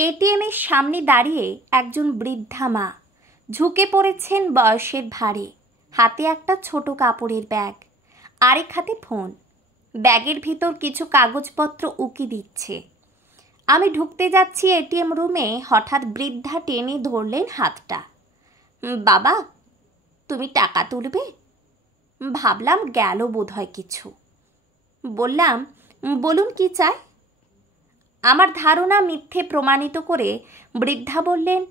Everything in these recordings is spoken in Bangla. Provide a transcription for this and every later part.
এটিএমের সামনে দাঁড়িয়ে একজন বৃদ্ধা মা ঝুঁকে পড়েছেন বয়সের ভারে। হাতে একটা ছোট কাপড়ের ব্যাগ, আরেক হাতে ফোন। ব্যাগের ভিতর কিছু কাগজপত্র উকি দিচ্ছে। আমি ঢুকতে যাচ্ছি এটিএম রুমে, হঠাৎ বৃদ্ধা টেনে ধরলেন হাতটা। বাবা, তুমি টাকা তুলবে? ভাবলাম গেল বোধহয় কিছু। বললাম, বলুন কি চাই। আমার ধারণা মিথ্যে প্রমাণিত করে বৃদ্ধা বললেন,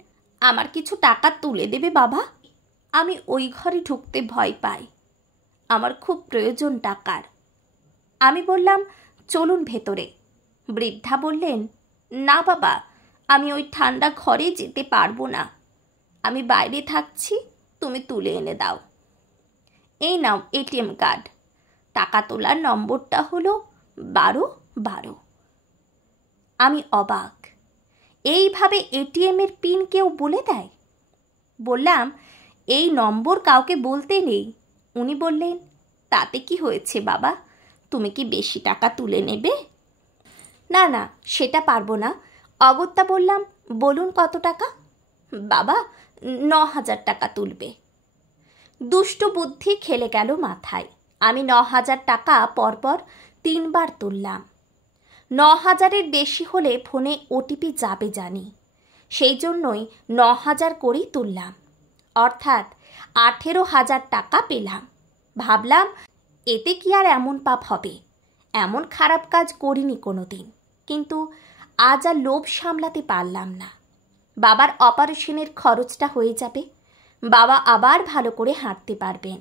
আমার কিছু টাকা তুলে দেবে বাবা? আমি ওই ঘরে ঢুকতে ভয় পাই, আমার খুব প্রয়োজন টাকার। আমি বললাম, চলুন ভেতরে। বৃদ্ধা বললেন, না বাবা, আমি ওই ঠান্ডা ঘরে যেতে পারবো না, আমি বাইরে থাকছি, তুমি তুলে এনে দাও। এই নাও এটিএম কার্ড, টাকা তোলার নম্বরটা হলো 1212। আমি অবাক, এইভাবে এটিএমের পিন কেউ বলে দেয়? বললাম, এই নম্বর কাউকে বলতে নেই। উনি বললেন, তাতে কি হয়েছে বাবা, তুমি কি বেশি টাকা তুলে নেবে? না না, সেটা পারবো না। অগত্যা বললাম, বলুন কত টাকা? বাবা, 9,000 টাকা তুলবে। দুষ্ট বুদ্ধি খেলে গেল মাথায়। আমি 9,000 টাকা পরপর 3 বার তুললাম। 9,000-এর বেশি হলে ফোনে ওটিপি যাবে জানি, সেই জন্যই 9,000 করেই তুললাম, অর্থাৎ 18,000 টাকা পেলাম। ভাবলাম, এতে কি আর এমন পাপ হবে, এমন খারাপ কাজ করিনি কোনো দিন। কিন্তু আজ আর লোভ সামলাতে পারলাম না। বাবার অপারেশনের খরচটা হয়ে যাবে, বাবা আবার ভালো করে হাঁটতে পারবেন।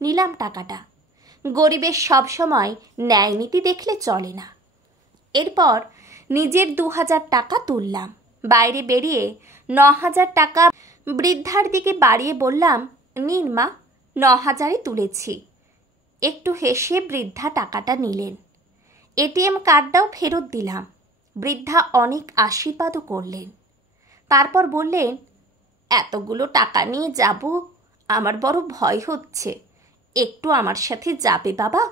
নিলাম টাকাটা। গরিবের সবসময় ন্যায় নীতি দেখলে চলে না। এরপর নিজের 2,000 টাকা তুললাম। বাইরে বেরিয়ে 9,000 টাকা বৃদ্ধার দিকে বাড়িয়ে বললাম, নিন মা, 9,000-ই তুলেছি। একটু হেসে বৃদ্ধা টাকাটা নিলেন। এটিএম কার্ডটাও ফেরত দিলাম। বৃদ্ধা অনেক আশীর্বাদও করলেন। তারপর বললেন, এতগুলো টাকা নিয়ে যাব, আমার বড় ভয় হচ্ছে, একটু আমার সাথে যাবে বাবা?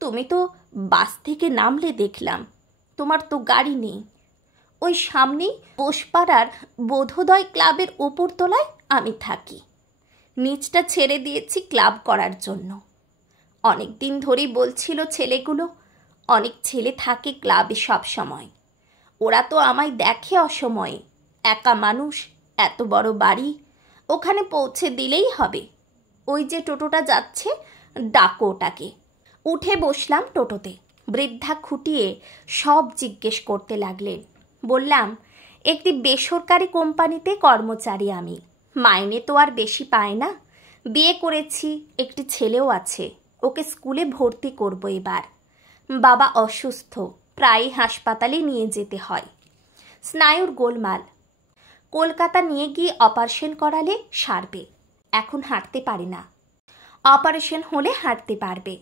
তুমি তো বাস থেকে নামলে দেখলাম, তোমার তো গাড়ি নেই। ওই সামনেই বোসপাড়ার বোধোদয় ক্লাবের ওপর তলায় আমি থাকি। নিচটা ছেড়ে দিয়েছি ক্লাব করার জন্য। অনেক দিন ধরেই বলছিল ছেলেগুলো, অনেক ছেলে থাকে ক্লাবে সব সময়, ওরা তো আমায় দেখে অসময়ে, একা মানুষ, এত বড় বাড়ি, ওখানে পৌঁছে দিলেই হবে। ওই যে টোটোটা যাচ্ছে, ডাকো ওটাকে। উঠে বসলাম টোটোতে। বৃদ্ধা খুঁটিয়ে সব জিজ্ঞেস করতে লাগলেন। বললাম, একটি বেসরকারি কোম্পানিতে কর্মচারী আমি, মাইনে তো আর বেশি পায় না। বিয়ে করেছি, একটি ছেলেও আছে, ওকে স্কুলে ভর্তি করব এবার। বাবা অসুস্থ, প্রায় হাসপাতালে নিয়ে যেতে হয়, স্নায়ুর গোলমাল। কলকাতা নিয়ে গিয়ে অপারেশন করালে সারবে, এখন হাঁটতে পারে না, অপারেশন হলে হাঁটতে পারবে।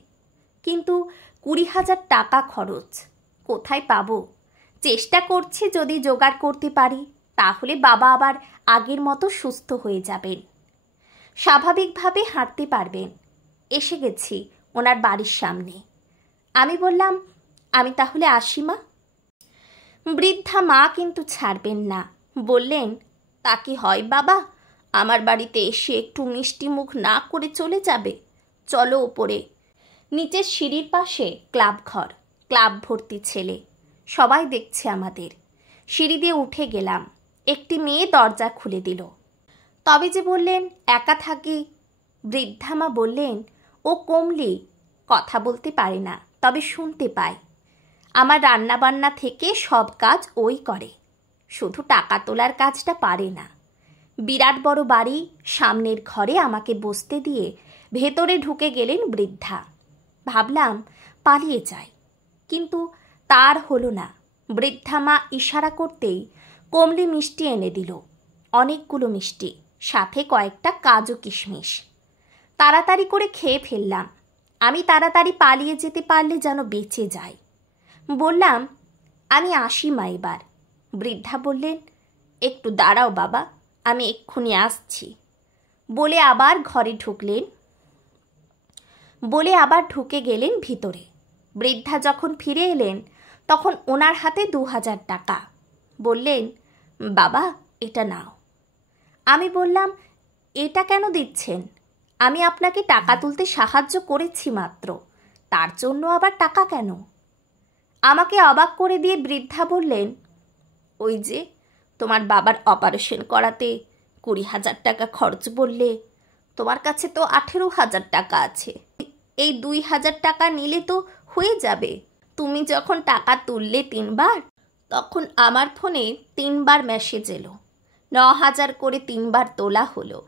কিন্তু 20,000 টাকা খরচ, কোথায় পাবো? চেষ্টা করছি, যদি জোগাড় করতে পারি তাহলে বাবা আবার আগের মতো সুস্থ হয়ে যাবেন, স্বাভাবিকভাবে হাঁটতে পারবেন। এসে গেছি ওনার বাড়ির সামনে। আমি বললাম, আমি তাহলে আসি মা। বৃদ্ধা মা কিন্তু ছাড়বেন না, বললেন, তা কি হয় বাবা, আমার বাড়িতে এসে একটু মিষ্টি মুখ না করে চলে যাবে? চলো ওপরে। নিচের সিঁড়ির পাশে ক্লাব ঘর, ক্লাব ভর্তি ছেলে, সবাই দেখছে আমাদের। সিঁড়ি দিয়ে উঠে গেলাম। একটি মেয়ে দরজা খুলে দিল। তবে যে বললেন একা থাকি। বৃদ্ধা মা বললেন, ও কমলি, কথা বলতে পারে না, তবে শুনতে পায়। আমার রান্নাবান্না থেকে সব কাজ ওই করে, শুধু টাকা তোলার কাজটা পারে না। বিরাট বড় বাড়ি, সামনের ঘরে আমাকে বসতে দিয়ে ভেতরে ঢুকে গেলেন বৃদ্ধা। ভাবলাম পালিয়ে যাই, কিন্তু তার হলো না। বৃদ্ধা মা ইশারা করতেই কমলি মিষ্টি এনে দিল, অনেকগুলো মিষ্টি, সাথে কয়েকটা কাজু কিশমিশ। তাড়াতাড়ি করে খেয়ে ফেললাম। আমি তাড়াতাড়ি পালিয়ে যেতে পারলে যেন বেঁচে যাই। বললাম, আমি আসি মা এবার। বৃদ্ধা বললেন, একটু দাঁড়াও বাবা, আমি এক্ষুনি আসছি। বলে আবার ঢুকে গেলেন ভিতরে। বৃদ্ধা যখন ফিরে এলেন তখন ওনার হাতে 2,000 টাকা। বললেন, বাবা এটা নাও। আমি বললাম, এটা কেন দিচ্ছেন? আমি আপনাকে টাকা তুলতে সাহায্য করেছি মাত্র, তার জন্য আবার টাকা কেন? আমাকে অবাক করে দিয়ে বৃদ্ধা বললেন, ওই যে তোমার বাবার অপারেশন করাতে 20,000 টাকা খরচ বললে, তোমার কাছে তো 18,000 টাকা আছে। এই 2,000 টাকা নিলে তো হয়ে যাবে। তুমি যখন টাকা তুললে 3 বার, তখন আমার ফোনে 3 বার মেসেজ এলো, 9,000 করে 3 বার তোলা হলো।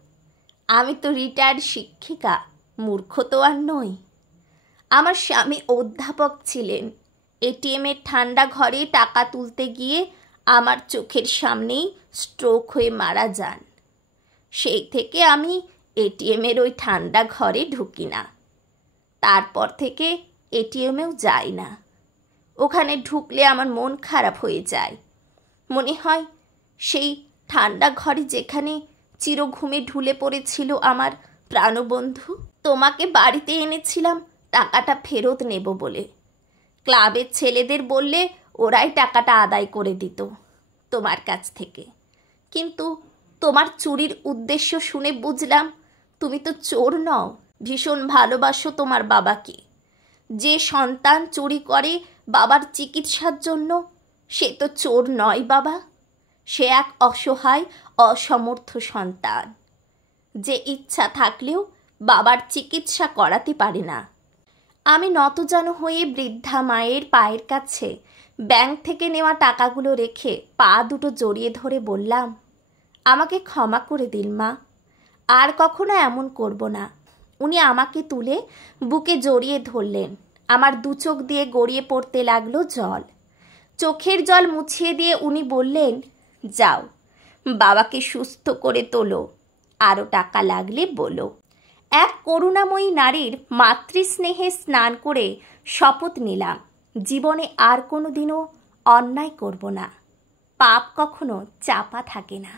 আমি তো রিটায়ার্ড শিক্ষিকা, মূর্খ তো আর নই। আমার স্বামী অধ্যাপক ছিলেন। এটিএমের ঠান্ডা ঘরে টাকা তুলতে গিয়ে আমার চোখের সামনেই স্ট্রোক হয়ে মারা যান। সেই থেকে আমি এটিএমের ওই ঠান্ডা ঘরে ঢুকি না। তারপর থেকে এটিএমেও যাই না। ওখানে ঢুকলে আমার মন খারাপ হয়ে যায়। মনে হয় সেই ঠান্ডা ঘরে যেখানে চিরঘুমে ঢুলে পড়েছিল আমার প্রাণবন্ধু। তোমাকে বাড়িতে এনেছিলাম টাকাটা ফেরত নেব বলে। ক্লাবের ছেলেদের বললে ওরাই টাকাটা আদায় করে দিত তোমার কাছ থেকে। কিন্তু তোমার চুরির উদ্দেশ্য শুনে বুঝলাম তুমি তো চোর নও, ভীষণ ভালোবাসো তোমার বাবাকে। যে সন্তান চুরি করে বাবার চিকিৎসার জন্য, সে তো চোর নয় বাবা, সে এক অসহায় অসমর্থ সন্তান, যে ইচ্ছা থাকলেও বাবার চিকিৎসা করাতে পারে না। আমি নতজানু হয়ে বৃদ্ধা মায়ের পায়ের কাছে ব্যাংক থেকে নেওয়া টাকাগুলো রেখে পা দুটো জড়িয়ে ধরে বললাম, আমাকে ক্ষমা করে দিন মা, আর কখনো এমন করব না। উনি আমাকে তুলে বুকে জড়িয়ে ধরলেন। আমার 2 চোখ দিয়ে গড়িয়ে পড়তে লাগলো জল। চোখের জল মুছিয়ে দিয়ে উনি বললেন, যাও বাবাকে সুস্থ করে তোলো, আরও টাকা লাগলে বলো। এক করুণাময়ী নারীর মাতৃস্নেহে স্নান করে শপথ নিলাম, জীবনে আর কোনো দিনও অন্যায় করব না। পাপ কখনো চাপা থাকে না।